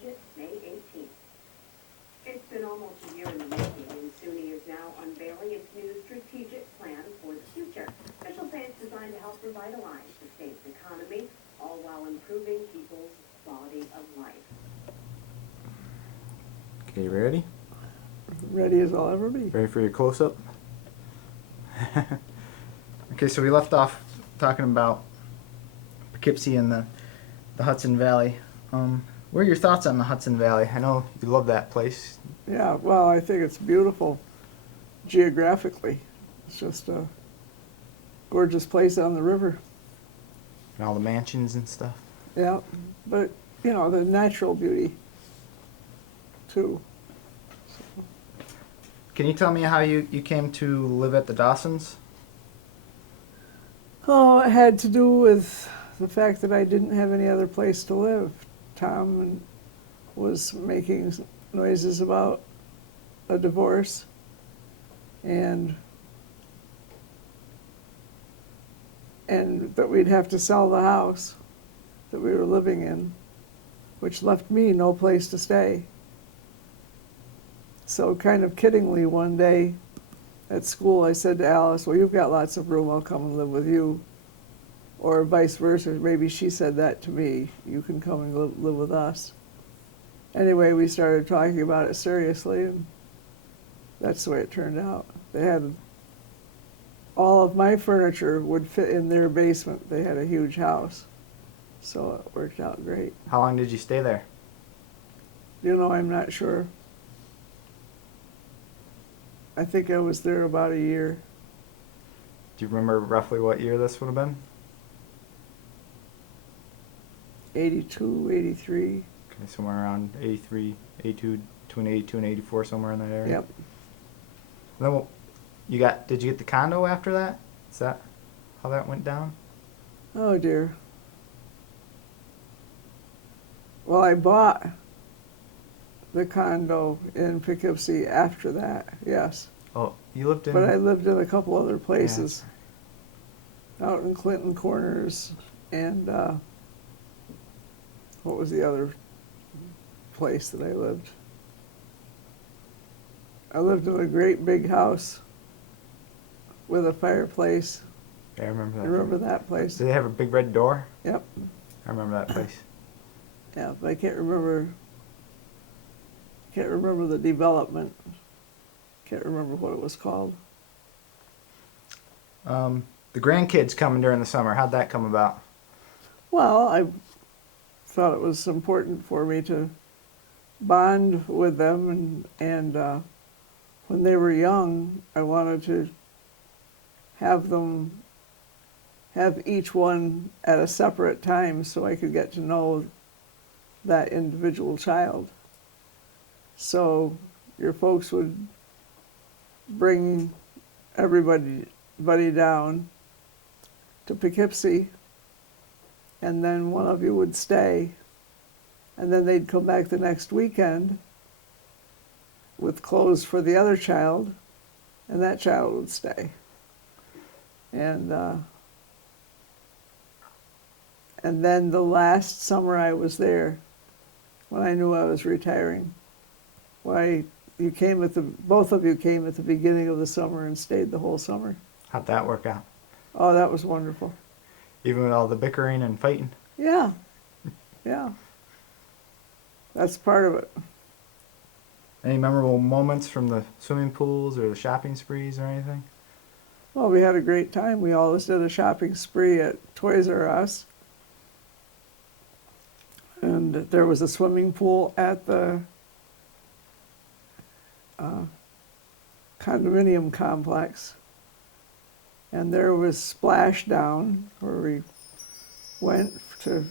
budget May 18th. It's been almost a year in the making, and SUNY is now unveiling its new strategic plan for the future. Officials say it's designed to help revitalize the state's economy, all while improving people's quality of life. Okay, you ready? Ready as I'll ever be. Ready for your close-up? Okay, so we left off talking about Poughkeepsie and the Hudson Valley. What are your thoughts on the Hudson Valley? I know you love that place. Yeah, well, I think it's beautiful geographically. It's just a gorgeous place on the river. And all the mansions and stuff. Yeah, but, you know, the natural beauty, too. Can you tell me how you came to live at the Dawsons? Oh, it had to do with the fact that I didn't have any other place to live. Tom was making noises about a divorce, and that we'd have to sell the house that we were living in, which left me no place to stay. So kind of kiddingly one day at school, I said to Alice, well, you've got lots of room, I'll come and live with you. Or vice versa, maybe she said that to me, you can come and live with us. Anyway, we started talking about it seriously, and that's the way it turned out. They had, all of my furniture would fit in their basement. They had a huge house, so it worked out great. How long did you stay there? You know, I'm not sure. I think I was there about a year. Do you remember roughly what year this would have been? 82, 83. Okay, somewhere around 83, 82, between 82 and 84, somewhere in that area. Yep. And then did you get the condo after that? Is that how that went down? Oh dear. Well, I bought the condo in Poughkeepsie after that, yes. Oh, you lived in... But I lived in a couple other places. Out in Clinton Corners and what was the other place that I lived? I lived in a great big house with a fireplace. Yeah, I remember that. You remember that place? Did they have a big red door? Yep. I remember that place. Yeah, but I can't remember the development. Can't remember what it was called. The grandkids coming during the summer. How'd that come about? Well, I thought it was important for me to bond with them, and when they were young, I wanted to have each one at a separate time so I could get to know that individual child. So your folks would bring everybody down to Poughkeepsie, and then one of you would stay, and then they'd come back the next weekend with clothes for the other child, and that child would stay. And then the last summer I was there, when I knew I was retiring, both of you came at the beginning of the summer and stayed the whole summer. How'd that work out? Oh, that was wonderful. Even with all the bickering and fighting? Yeah, yeah. That's part of it. Any memorable moments from the swimming pools or the shopping sprees or anything? Well, we had a great time. We always did a shopping spree at Toys R Us. And there was a swimming pool at the condominium complex. And there was Splashdown, where we went to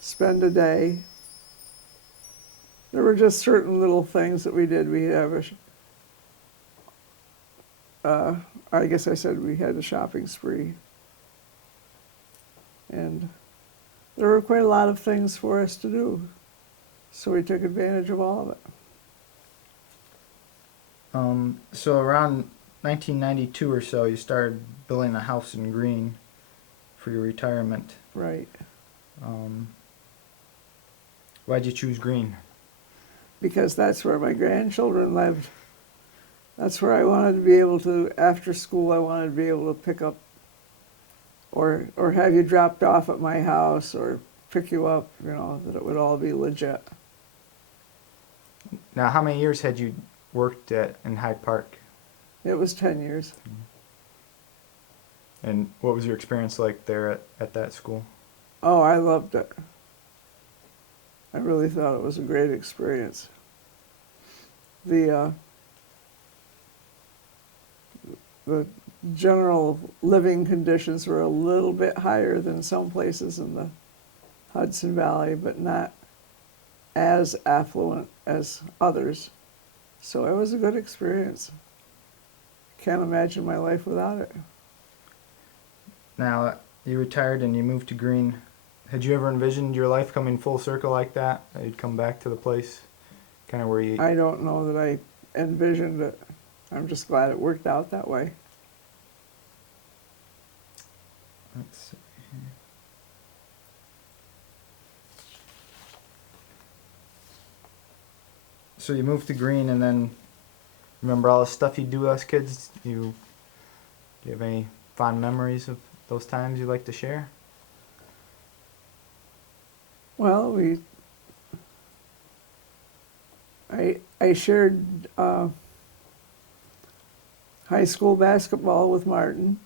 spend a day. There were just certain little things that we did. We have I guess I said we had a shopping spree. And there were quite a lot of things for us to do. So we took advantage of all of it. So around 1992 or so, you started building a house in Green for your retirement. Right. Why'd you choose Green? because that's where my grandchildren lived. That's where I wanted to be able to, after school, I wanted to be able to pick up or have you dropped off at my house or pick you up, you know, that it would all be legit. Now, how many years had you worked in Hyde Park? It was 10 years. And what was your experience like there at that school? Oh, I loved it. I really thought it was a great experience. The general living conditions were a little bit higher than some places in the Hudson Valley, but not as affluent as others. So it was a good experience. Can't imagine my life without it. Now, you retired and you moved to Green. Had you ever envisioned your life coming full circle like that? That you'd come back to the place, kind of where you... I don't know that I envisioned it. I'm just glad it worked out that way. Let's see here. So you moved to Green, and then remember all the stuff you do with us kids? Do you have any fond memories of those times you'd like to share? Well, I shared high school basketball with Martin.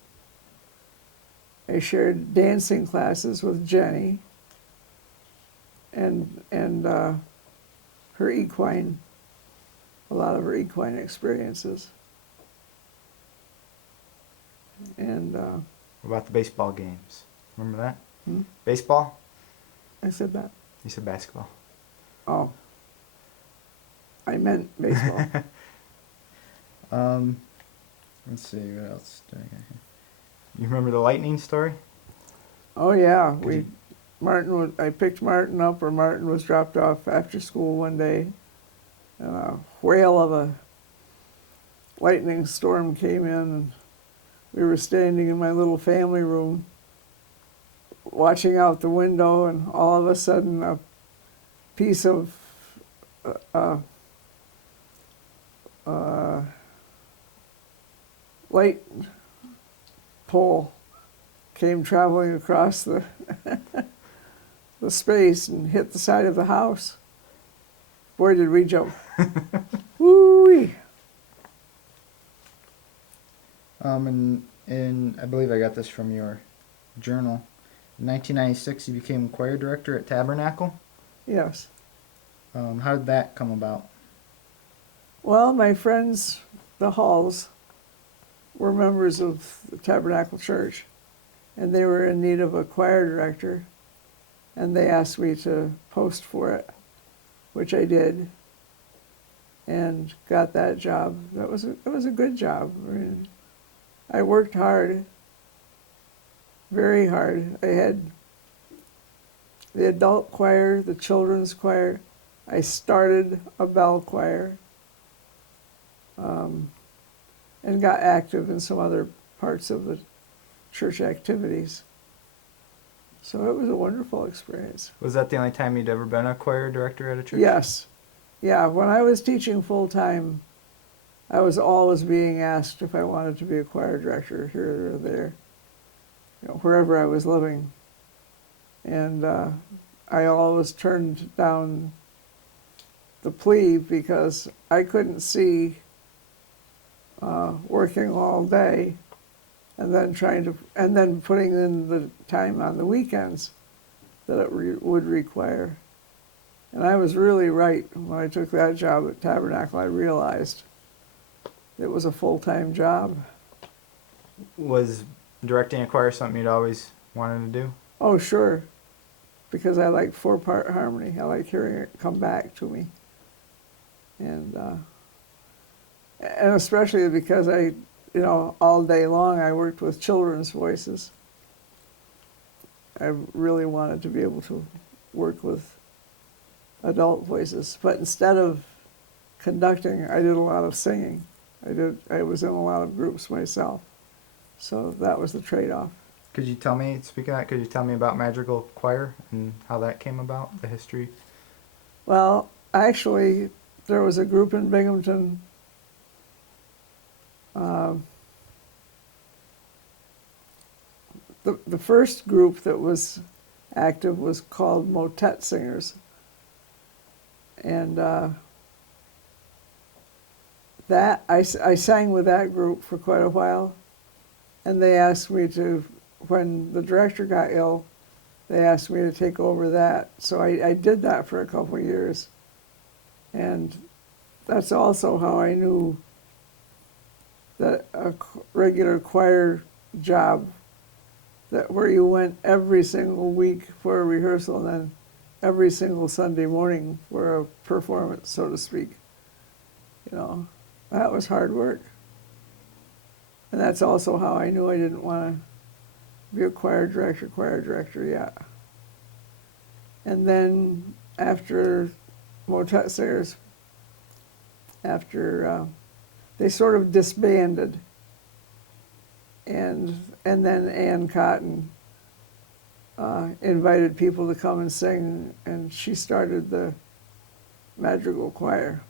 I shared dancing classes with Jenny and her equine, a lot of her equine experiences. And What about the baseball games? Remember that? Hmm? Baseball? I said that. You said basketball. Oh, I meant baseball. Let's see, what else do I got here? You remember the lightning story? Oh yeah, Could you- I picked Martin up, or Martin was dropped off after school one day, and a whale of a lightning storm came in, and we were standing in my little family room watching out the window, and all of a sudden a piece of light pole came traveling across the the space and hit the side of the house. Boy, did we jump. Woo-wee. And I believe I got this from your journal. In 1996, you became choir director at Tabernacle. Yes. How did that come about? Well, my friends, the Halls, were members of the Tabernacle Church, and they were in need of a choir director, and they asked me to post for it, which I did, and got that job. It was a good job. I mean, I worked hard, very hard. I had the adult choir, the children's choir. I started a bell choir, and got active in some other parts of the church activities. So it was a wonderful experience. Was that the only time you'd ever been a choir director at a church? Yes. Yeah, when I was teaching full-time, I was always being asked if I wanted to be a choir director here or there, you know, wherever I was living. And I always turned down the plea because I couldn't see working all day and then putting in the time on the weekends that it would require. And I was really right when I took that job at Tabernacle. I realized it was a full-time job. Was directing a choir something you'd always wanted to do? Oh, sure, because I like four-part harmony. I like hearing it come back to me. And especially because all day long I worked with children's voices. I really wanted to be able to work with adult voices, but instead of conducting, I did a lot of singing. I was in a lot of groups myself, so that was the trade-off. Could you tell me, speaking of that, could you tell me about Madrigal Choir and how that came about, the history Well, actually, there was a group in Binghamton. The first group that was active was called Motet Singers. And I sang with that group for quite a while. And they asked me to, when the director got ill, they asked me to take over that. So I did that for a couple of years. And that's also how I knew that a regular choir job, that where you went every single week for a rehearsal and then every single Sunday morning for a performance, so to speak, you know, that was hard work. And that's also how I knew I didn't want to be a choir director yet. And then after Motet Singers, after they sort of disbanded, and then Ann Cotton invited people to come and sing, and she started the Madrigal Choir.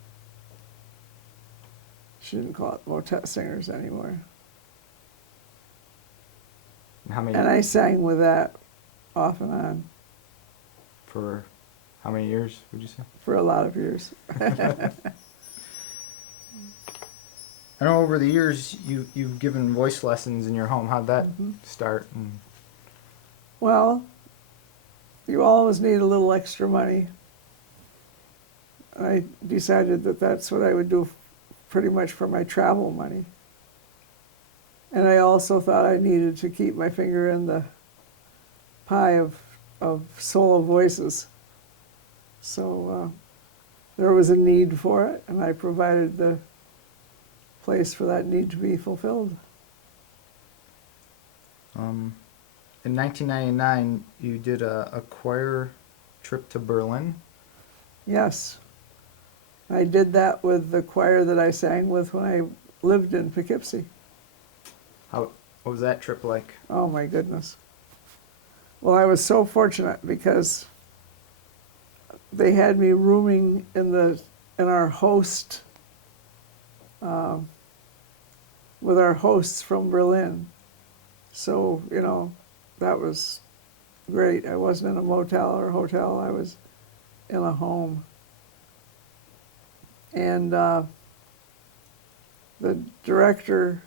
She didn't call it Motet Singers anymore. How many? And I sang with that off and on For how many years would you say? for a lot of years. I know over the years you've given voice lessons in your home. How'd that Mm-hmm. start? Well, you always need a little extra money. I decided that that's what I would do pretty much for my travel money. And I also thought I needed to keep my finger in the pie of solo voices. So there was a need for it, and I provided the place for that need to be fulfilled. In 1999, you did a choir trip to Berlin. Yes. I did that with the choir that I sang with when I lived in Poughkeepsie. What was that trip like? Oh my goodness. Well, I was so fortunate because they had me rooming in our host, with our hosts from Berlin. So, you know, that was great. I wasn't in a motel or a hotel. I was in a home. And the director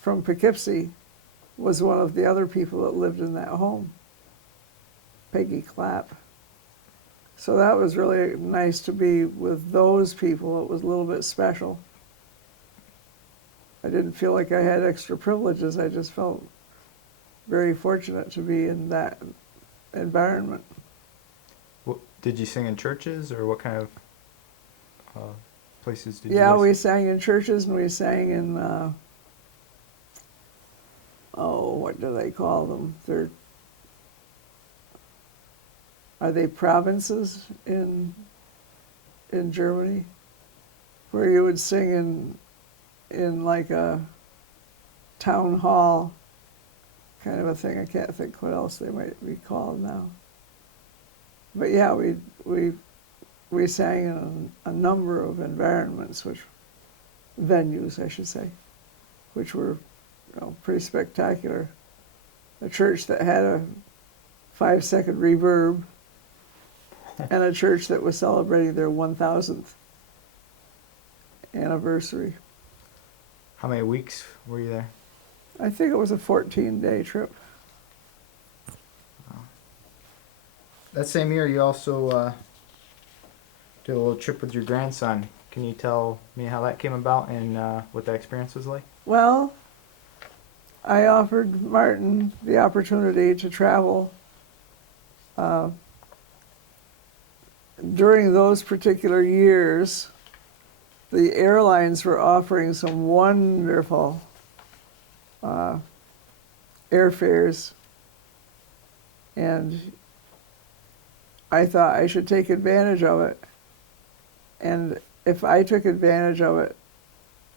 from Poughkeepsie was one of the other people that lived in that home, Peggy Clapp. So that was really nice to be with those people. It was a little bit special. I didn't feel like I had extra privileges. I just felt very fortunate to be in that environment. Did you sing in churches, or what kind of places did you Yeah, guys we sang in churches, and we sang in, what do they call them? Are they provinces in Germany? Where you would sing in like a town hall kind of a thing. I can't think what else they might be called now. But yeah, we sang in a number of environments, venues, I should say, which were, you know, pretty spectacular. A church that had a 5-second reverb, and a church that was celebrating their 1,000th anniversary. How many weeks were you there? I think it was a 14-day trip. That same year, you also did a little trip with your grandson. Can you tell me how that came about and what that experience was like? Well, I offered Martin the opportunity to travel during those particular years. The airlines were offering some wonderful airfares, and I thought I should take advantage of it. And if I took advantage of it,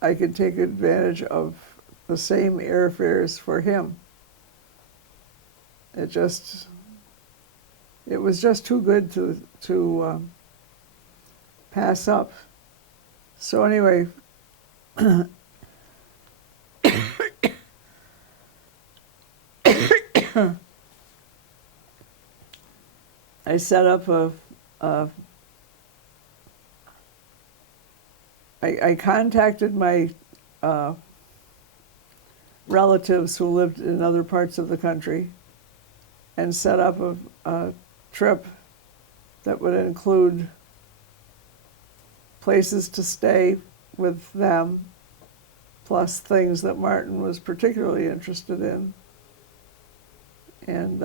I could take advantage of the same airfares for him. It was just too good to pass up. So anyway, I set up I contacted my relatives who lived in other parts of the country and set up a trip that would include places to stay with them, plus things that Martin was particularly interested in, and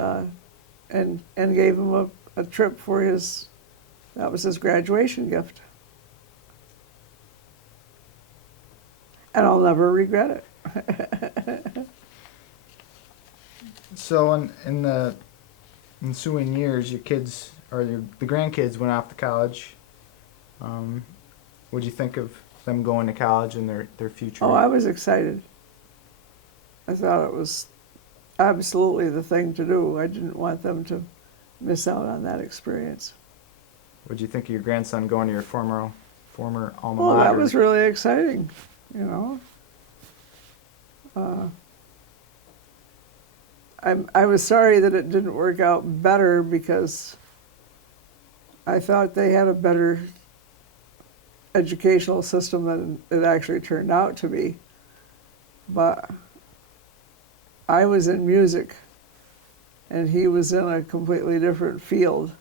gave him a trip for that was his graduation gift. And I'll never regret it. So in the ensuing years, your kids or the grandkids went off to college. What'd you think of them going to college and their future? Oh, I was excited. I thought it was absolutely the thing to do. I didn't want them to miss out on that experience. What'd you think of your grandson going to your former alma Well, mater? that was really exciting, you know. I was sorry that it didn't work out better because I thought they had a better educational system than it actually turned out to be. But I was in music and he was in a completely different field.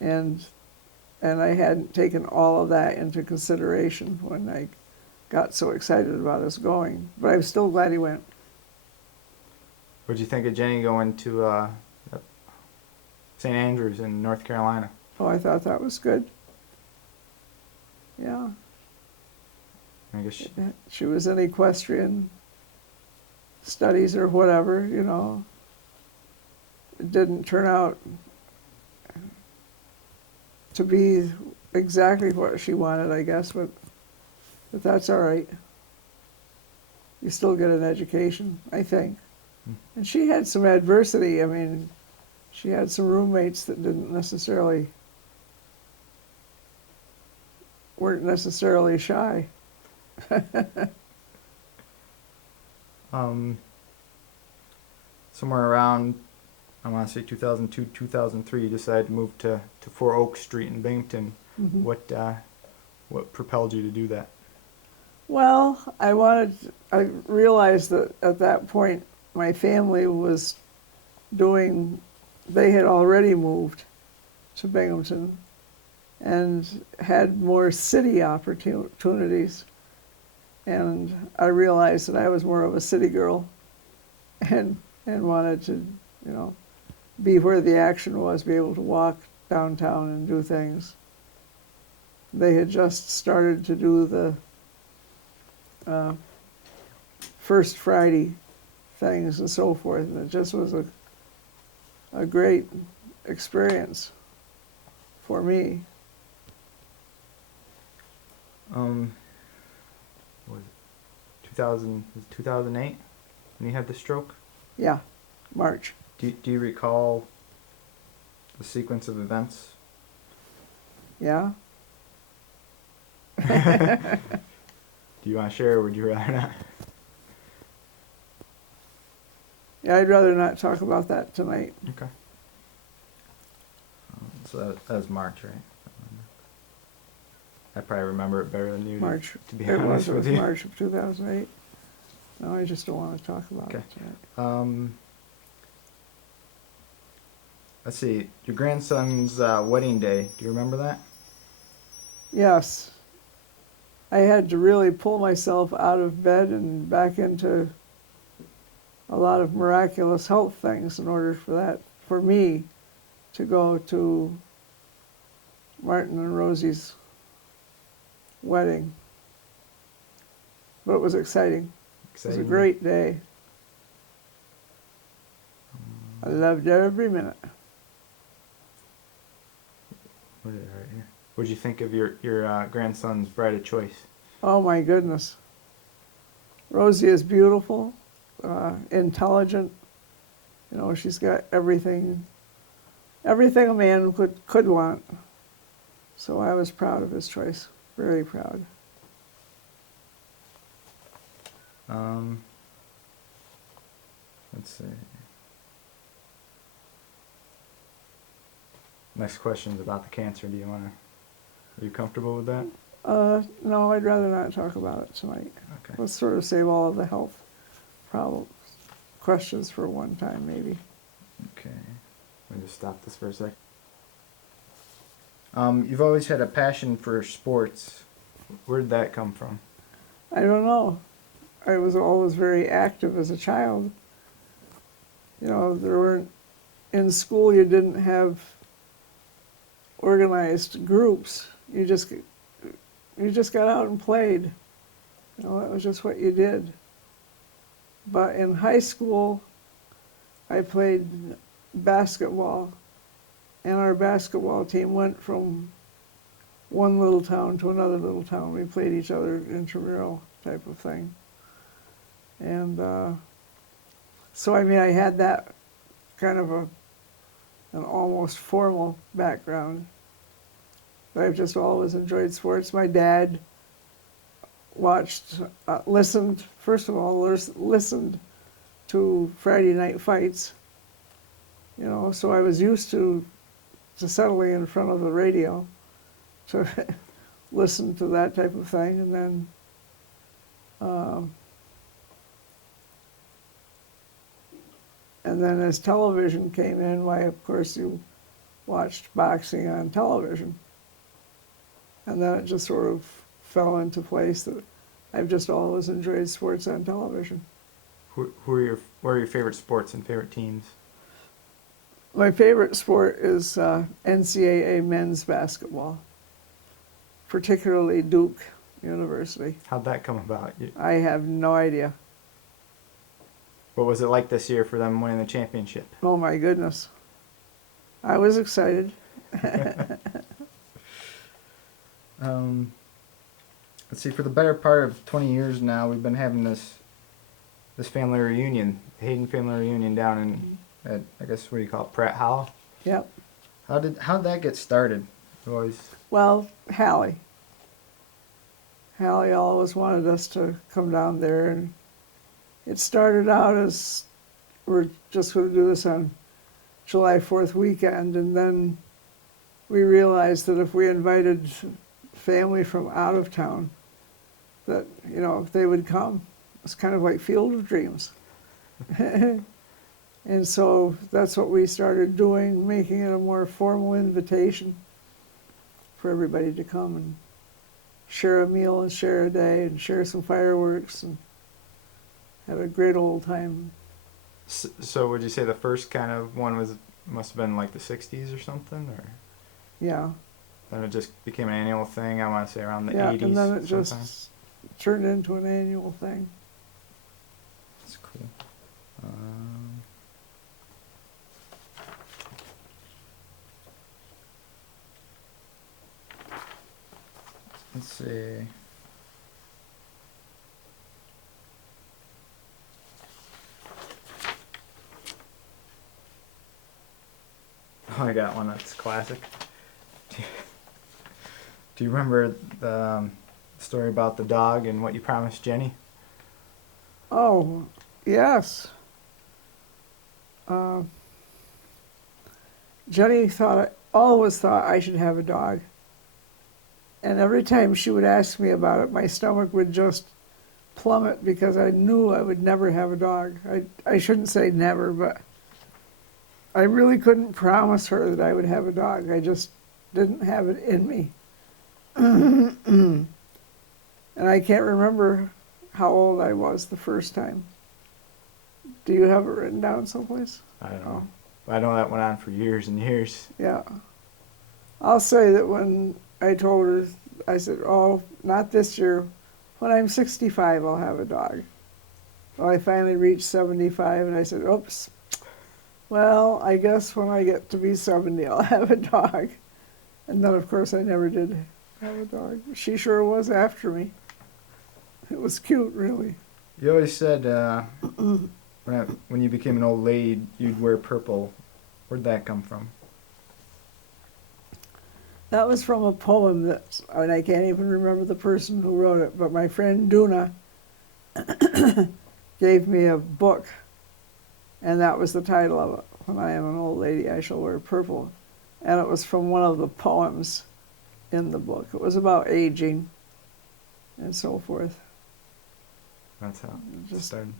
And I hadn't taken all of that into consideration when I got so excited about us going. But I'm still glad he went. What'd you think of Jenny going to St. Andrews in North Carolina? Oh, I thought that was good. Yeah. I guess She was in equestrian studies or whatever, you know. It didn't turn out to be exactly what she wanted, I guess, but that's all right. You still get an education, I think. And she had some adversity. I mean, she had some roommates that weren't necessarily shy. Somewhere around, I want to say 2002, 2003, you decided to move to 4 Oak Street in Binghamton. Mhm. What propelled you to do that? Well, I realized that at that point my family was they had already moved to Binghamton and had more city opportunities. And I realized that I was more of a city girl and wanted to, you know, be where the action was, be able to walk downtown and do things. They had just started to do the First Friday things and so forth, and it just was a great experience for me. Was it 2008 when you had the stroke? Yeah, March. Do you recall the sequence of events? Yeah. Do you want to share or would you rather not? Yeah, I'd rather not talk about that tonight. Okay. So that was March, right? I probably remember it better than you. March. To be It honest was with you. March of 2008. No, I just don't want to talk about Okay. it tonight. Let's see. Your grandson's wedding day. Do you remember that? Yes. I had to really pull myself out of bed and back into a lot of miraculous health things in order for me to go to Martin and Rosie's wedding. But it was exciting. It was a great day. I loved every minute. What is it right here? What did you think of your grandson's bride of choice? Oh my goodness. Rosie is beautiful, intelligent. You know, she's got everything a man could want. So I was proud of his choice, very proud. Let's see. Next question is about the cancer. Are you comfortable with that? No, I'd rather not talk about it tonight. Okay. Let's sort of save all of the health problems, questions for one time, maybe. Okay. Let me just stop this for a sec. You've always had a passion for sports. Where did that come from? I don't know. I was always very active as a child. You know, there weren't, in school you didn't have organized groups. You just got out and played. You know, that was just what you did. But in high school, I played basketball, and our basketball team went from one little town to another little town. We played each other intramural type of thing. And so, I mean, I had that kind of an almost formal background. But I've just always enjoyed sports. My dad listened to Friday night fights. You know, so I was used to settling in front of the radio to listen to that type of thing. And then as television came in, why, of course, you watched boxing on television. And then it just sort of fell into place that I've just always enjoyed sports on television. What are your favorite sports and favorite teams? My favorite sport is NCAA men's basketball, particularly Duke University. How'd that come about? I have no idea. What was it like this year for them winning the championship? Oh my goodness. I was excited. Let's see, for the better part of 20 years now, we've been having this family reunion, the Hayden family reunion down at, I guess, what do you call it, Pratt Hall? Yep. How did that get started? Well, Hallie always wanted us to come down there, and it started out as we're just going to do this on July 4th weekend, and then we realized that if we invited family from out of town, that, you know, they would come. It's kind of like Field of Dreams. And so that's what we started doing, making it a more formal invitation for everybody to come and share a meal and share a day and share some fireworks and have a great old time. So would you say the first kind of one must have been like the 60s or something? Or Yeah. then it just became an annual thing, I want to say around the 80s? And then it sometime? just turned into an annual thing. That's cool. Let's see. Oh, I got one that's classic. Do you remember the story about the dog and what you promised Jenny? Oh, yes. Jenny always thought I should have a dog. And every time she would ask me about it, my stomach would just plummet because I knew I would never have a dog. I shouldn't say never, but I really couldn't promise her that I would have a dog. I just didn't have it in me. And I can't remember how old I was the first time. Do you have it written down someplace? I don't know. I know that went on for years and years. Yeah. I'll say that when I told her, I said, oh, not this year. When I'm 65, I'll have a dog. Well, I finally reached 75, and I said, oops. Well, I guess when I get to be 70, I'll have a dog. And then, of course, I never did have a dog. She sure was after me. It was cute, really. You always said when you became an old lady, you'd wear purple. Where'd that come from? That was from a poem that, and I can't even remember the person who wrote it, but my friend Duna gave me a book, and that was the title of it. When I am an old lady, I shall wear purple. And it was from one of the poems in the book. It was about aging and so forth. That's how it Just started.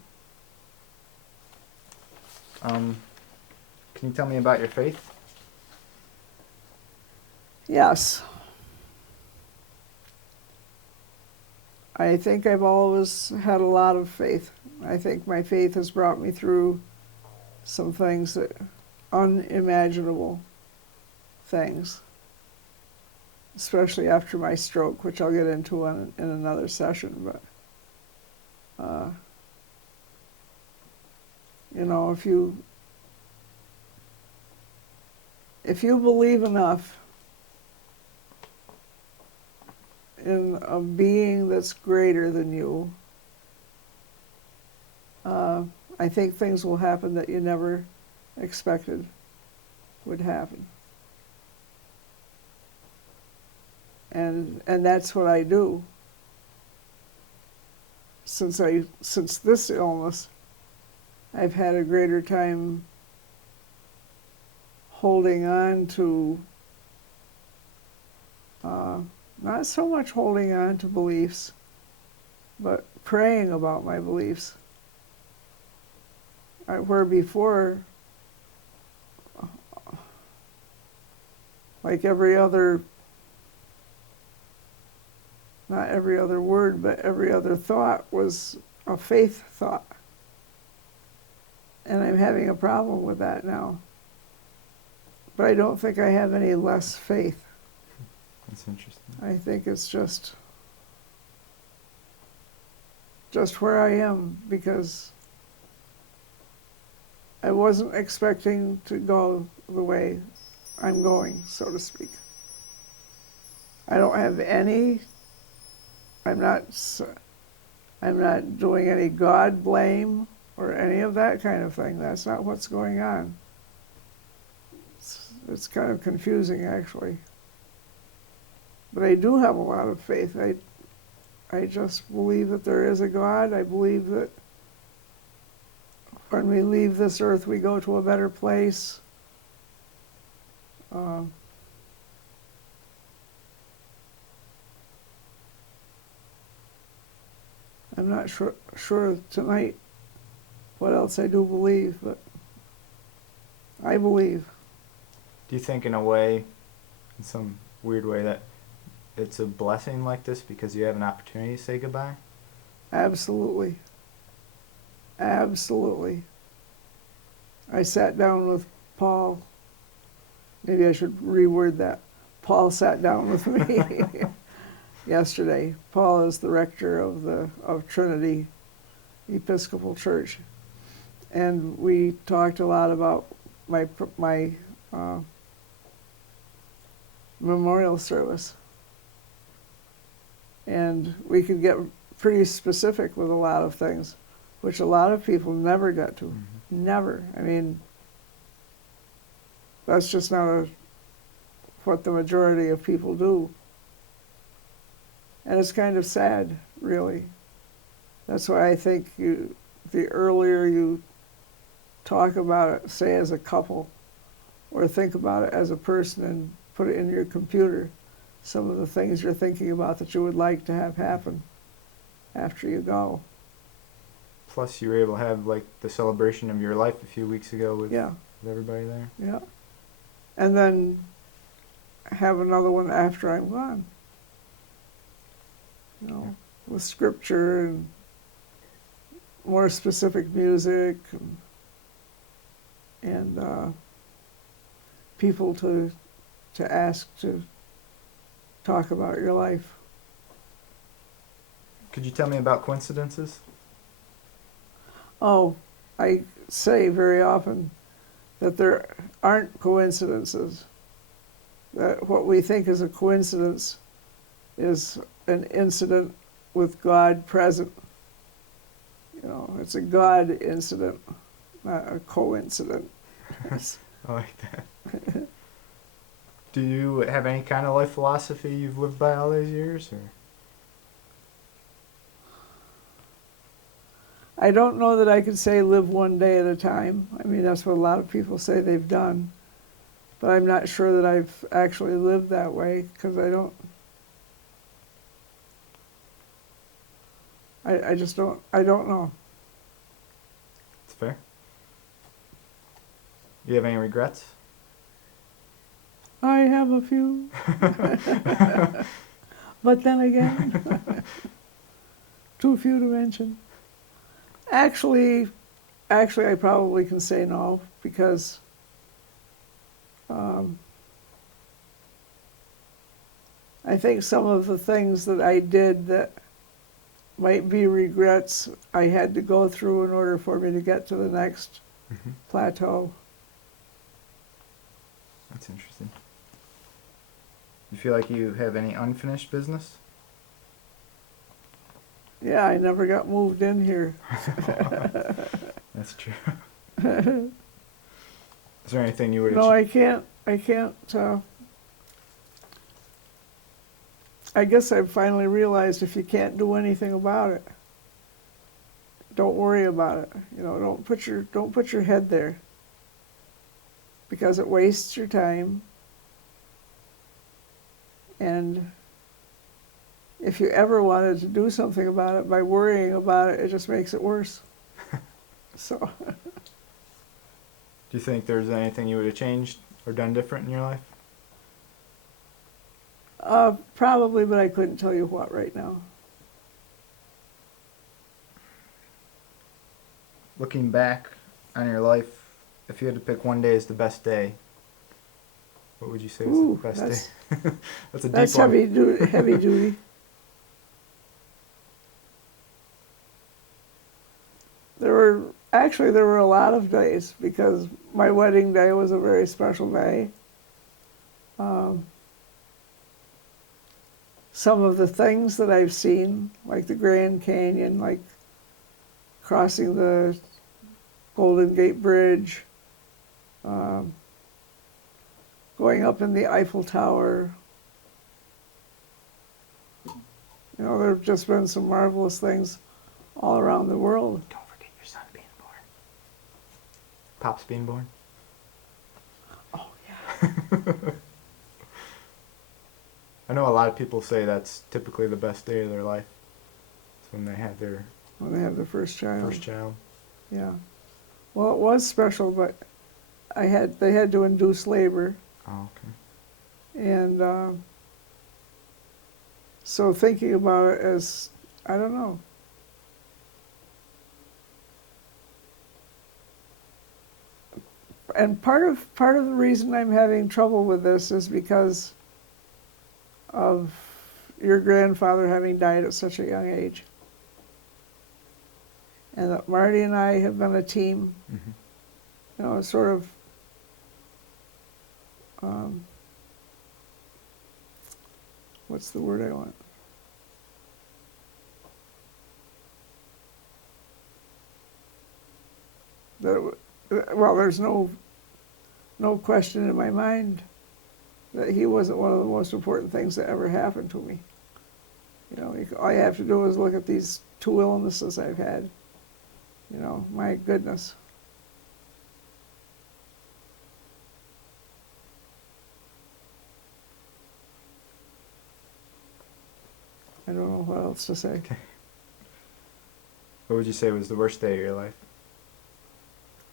Can you tell me about your faith? Yes. I think I've always had a lot of faith. I think my faith has brought me through some things that unimaginable things, especially after my stroke, which I'll get into in another session. But you know, if you believe enough in a being that's greater than you, I think things will happen that you never expected would happen. And that's what I do. Since this illness, I've had a greater time holding on to, not so much holding on to beliefs, but praying about my beliefs. Where before, like every other, not every other word, but every other thought was a faith thought. And I'm having a problem with that now. But I don't think I have any less faith. That's interesting. I think it's just where I am, because I wasn't expecting to go the way I'm going, so to speak. I don't have any, I'm not doing any God blame or any of that kind of thing. That's not what's going on. It's kind of confusing, actually. But I do have a lot of faith. I just believe that there is a God. I believe that when we leave this earth, we go to a better place. I'm not sure tonight what else I do believe, but I believe. Do you think in a way, in some weird way, that it's a blessing like this because you have an opportunity to say goodbye? Absolutely. Absolutely. I sat down with Paul. Maybe I should reword that. Paul sat down with me yesterday. Paul is the rector of Trinity Episcopal Church, and we talked a lot about my memorial service. And we could get pretty specific with a lot of things, which a lot of people never get to. Mm-hmm. Never. I mean, that's just not what the majority of people do. And it's kind of sad, really. That's why I think the earlier you talk about it, say as a couple, or think about it as a person and put it in your computer, some of the things you're thinking about that you would like to have happen after you go. Plus, you were able to have like the celebration of your life a few weeks ago with everybody there. Yeah. And then have another one after I'm gone. You know, with scripture and more specific music and people to ask to talk about your life. Could you tell me about coincidences? Oh, I say very often that there aren't coincidences. That what we think is a coincidence is an incident with God present. You know, it's a God incident, not a coincidence. I like that. Do you have any kind of life philosophy you've lived by all these years, or? I don't know that I could say live one day at a time. I mean, that's what a lot of people say they've done. But I'm not sure that I've actually lived that way, because I don't. I just don't. I don't know. It's fair. Do you have any regrets? I have a few. But then again, too few to mention. Actually, I probably can say no, because I think some of the things that I did that might be regrets, I had to go through in order for me to get to the next plateau. That's interesting. You feel like you have any unfinished business? Yeah, I never got moved in here. That's true. Is there anything you would? No, I can't. I guess I've finally realized if you can't do anything about it, don't worry about it. You know, don't put your head there, because it wastes your time. And if you ever wanted to do something about it, by worrying about it, it just makes it worse. So. Do you think there's anything you would have changed or done different in your life? Probably, but I couldn't tell you what right now. Looking back on your life, if you had to pick one day as the best day, what would you say was the best day? That's a deep That's one. heavy duty. There were a lot of days, because my wedding day was a very special day. Some of the things that I've seen, like the Grand Canyon, like crossing the Golden Gate Bridge, going up in the Eiffel Tower. You know, there have just been some marvelous things all around the world. Don't forget your son being born. Pop's being born. Oh, yeah. I know a lot of people say that's typically the best day of their life. It's when they have their When they have their first child. first child. Yeah. Well, it was special, but they had to induce labor. Oh, okay. And so thinking about it as, I don't know. And part of the reason I'm having trouble with this is because of your grandfather having died at such a young age. And that Marty and I have been a team. Mm-hmm. You know, sort of what's the word I want? Well, there's no question in my mind that he wasn't one of the most important things that ever happened to me. You know, all you have to do is look at these 2 illnesses I've had. You know, my goodness. I don't know what else to say. Okay. What would you say was the worst day of your life?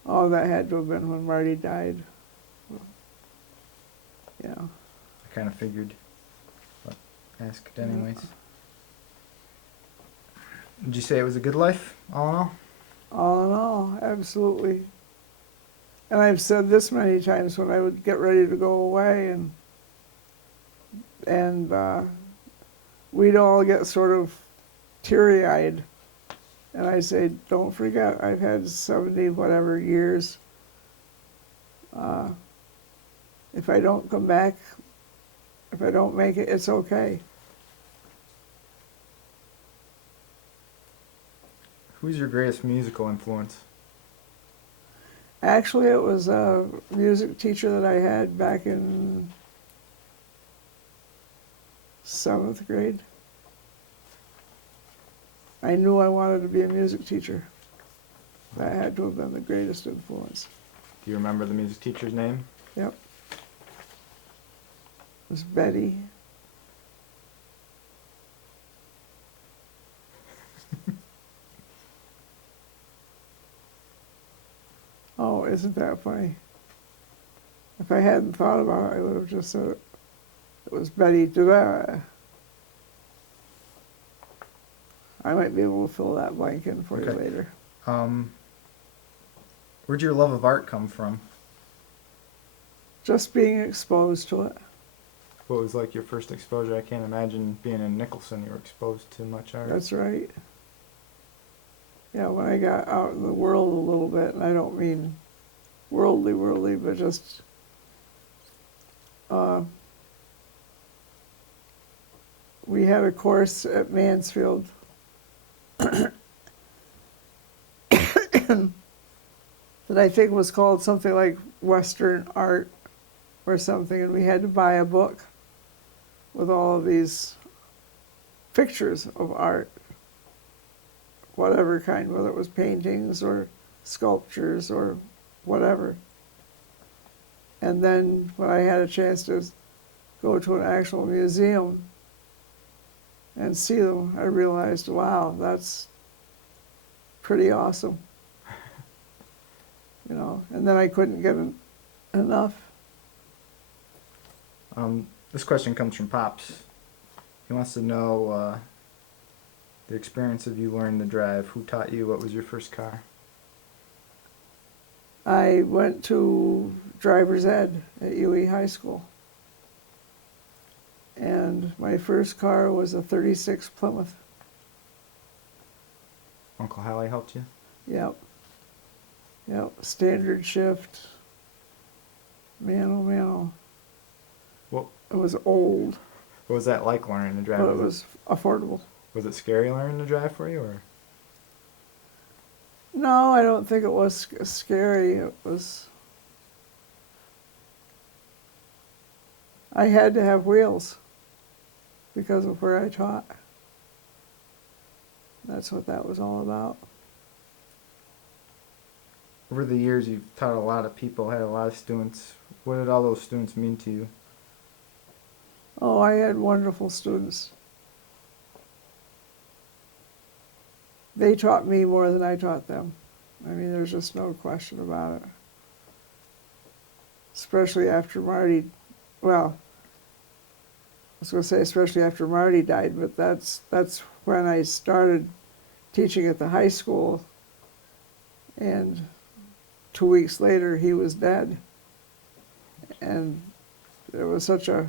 Oh, that had to have been when Marty died. Yeah. I kind of figured, but asked anyways. Would you say it was a good life, all in all? All in all, absolutely. And I've said this many times when I would get ready to go away, and we'd all get sort of teary-eyed. And I say, don't forget, I've had 70 whatever years. If I don't come back, if I don't make it, it's okay. Who's your greatest musical influence? Actually, it was a music teacher that I had back in 7th grade. I knew I wanted to be a music teacher. That had to have been the greatest influence. Do you remember the music teacher's name? Yep. It was Betty. Oh, isn't that funny? If I hadn't thought about it, I would have just said it was Betty Duvera. I might be able to fill that blank in for you Okay. later. Where'd your love of art come from? Just being exposed to it. What was like your first exposure? I can't imagine being in Nicholson you were exposed to much art. That's right. Yeah, when I got out in the world a little bit, and I don't mean worldly, but just we had a course at Mansfield that I think was called something like Western Art or something, and we had to buy a book with all of these pictures of art, whatever kind, whether it was paintings or sculptures or whatever. And then when I had a chance to go to an actual museum and see them, I realized, wow, that's pretty awesome. You know, and then I couldn't get enough. This question comes from Pops. He wants to know the experience of you learning to drive. Who taught you? What was your first car? I went to driver's ed at UE High School. And my first car was a 36 Plymouth. Uncle Hallie helped you? Yep. Yep. Standard shift. Man, oh man, oh. What It was old, was that like learning to drive? but it was affordable. Was it scary learning to drive for you, or? No, I don't think it was scary. It was. I had to have wheels because of where I taught. That's what that was all about. Over the years, you've taught a lot of people, had a lot of students. What did all those students mean to you? Oh, I had wonderful students. They taught me more than I taught them. I mean, there's just no question about it. Especially after Marty, well, I was going to say especially after Marty died, but that's when I started teaching at the high school, and 2 weeks later he was dead. And it was such a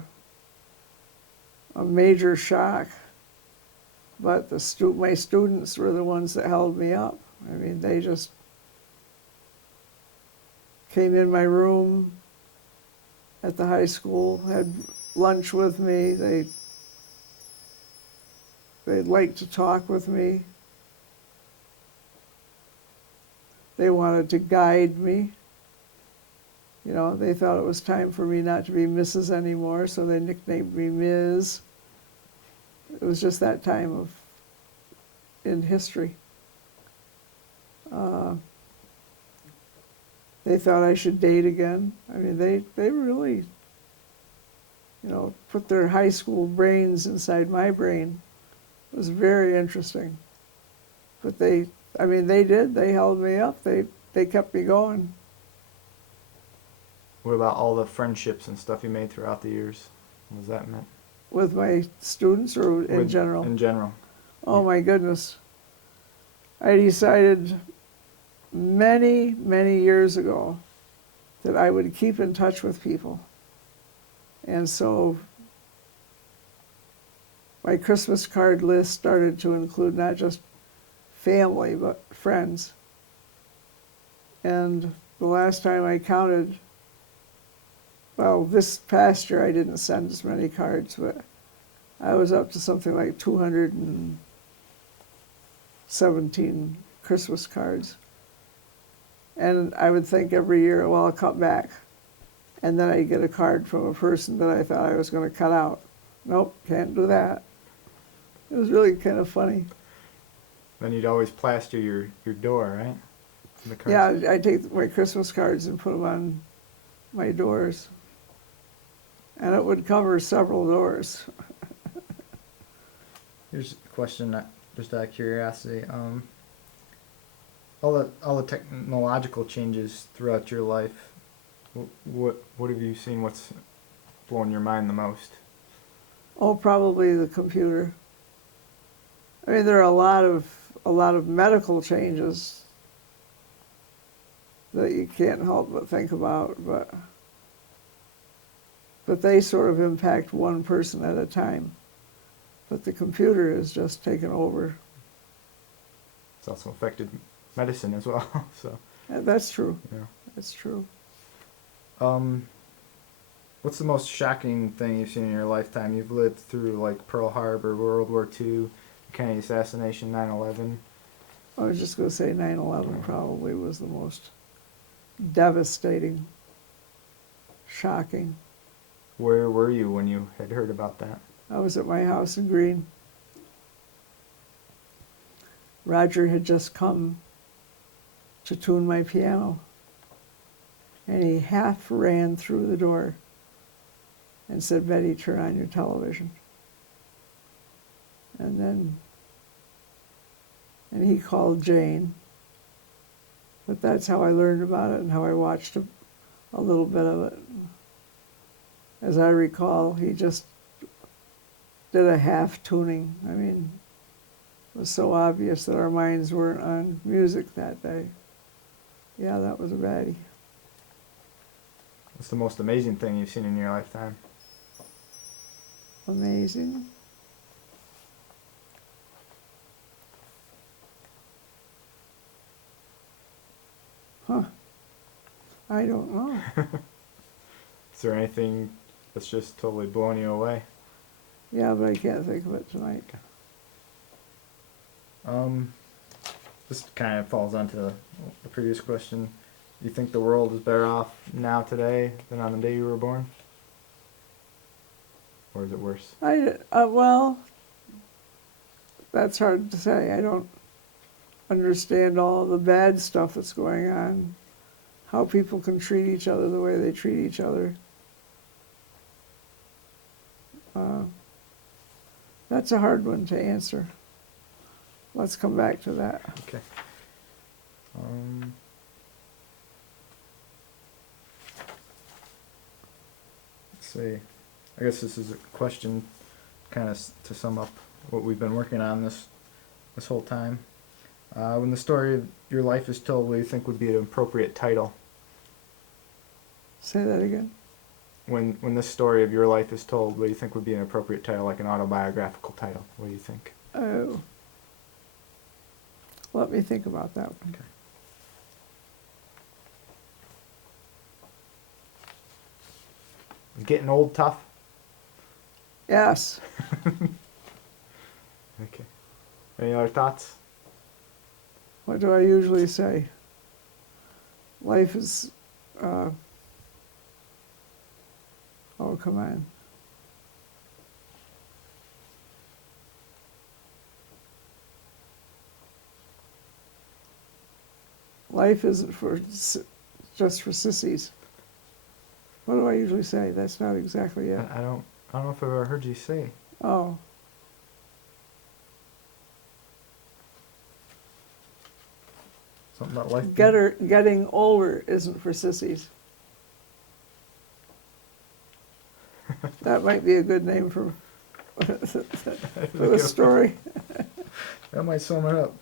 major shock. But my students were the ones that held me up. I mean, they just came in my room at the high school, had lunch with me. They liked to talk with me. They wanted to guide me. You know, they thought it was time for me not to be Mrs. anymore, so they nicknamed me Ms. It was just that time in history. They thought I should date again. I mean, they really, you know, put their high school brains inside my brain. It was very interesting. But they did. They held me up. They kept me going. What about all the friendships and stuff you made throughout the years? What was that meant? With my students or in general? In general. Oh my goodness. I decided many, many years ago that I would keep in touch with people. And so my Christmas card list started to include not just family, but friends. And the last time I counted, well, this past year I didn't send as many cards, but I was up to something like 217 Christmas cards. And I would think every year, well, I'll cut back. And then I'd get a card from a person that I thought I was going to cut out. Nope, can't do that. It was really kind of funny. Then you'd always plaster your door, right? The Yeah, cards. I take my Christmas cards and put them on my doors. And it would cover several doors. Here's a question that just out of curiosity. All the technological changes throughout your life. What have you seen? What's blown your mind the most? Oh, probably the computer. I mean, there are a lot of medical changes that you can't help but think about, but they sort of impact one person at a time. But the computer has just taken over. It's also affected medicine as well. So That's true. yeah. That's true. What's the most shocking thing you've seen in your lifetime? You've lived through like Pearl Harbor, World War II, Kennedy assassination, 9/11. I was just going to say 9/11 probably was the most devastating, shocking. Where were you when you had heard about that? I was at my house in Greene. Roger had just come to tune my piano, and he half ran through the door and said, "Betty, turn on your television." And he called Jane. But that's how I learned about it and how I watched a little bit of it. As I recall, he just did a half tuning. I mean, it was so obvious that our minds weren't on music that day. Yeah, that was a baddie. What's the most amazing thing you've seen in your lifetime? Amazing. Huh. I don't know. Is there anything that's just totally blown you away? Yeah, but I can't think of it tonight. This kind of falls onto the previous question. Do you think the world is better off now today than on the day you were born? Or is it worse? Well, that's hard to say. I don't understand all the bad stuff that's going on, how people can treat each other the way they treat each other. That's a hard one to answer. Let's come back to that. Okay. Let's see. I guess this is a question kind of to sum up what we've been working on this whole time. When the story of your life is told, what do you think would be an appropriate title? Say that again. When this story of your life is told, what do you think would be an appropriate title, like an autobiographical title? What do you think? Oh. Let me think about that one. Okay. Getting old tough? Yes. Okay. Any other thoughts? What do I usually say? Life is, oh, come on. Life isn't just for sissies. What do I usually say? That's not exactly it. I don't know if I've ever heard you say. Oh, Something about life. getting older isn't for sissies. That might be a good name for the story. That might sum it up.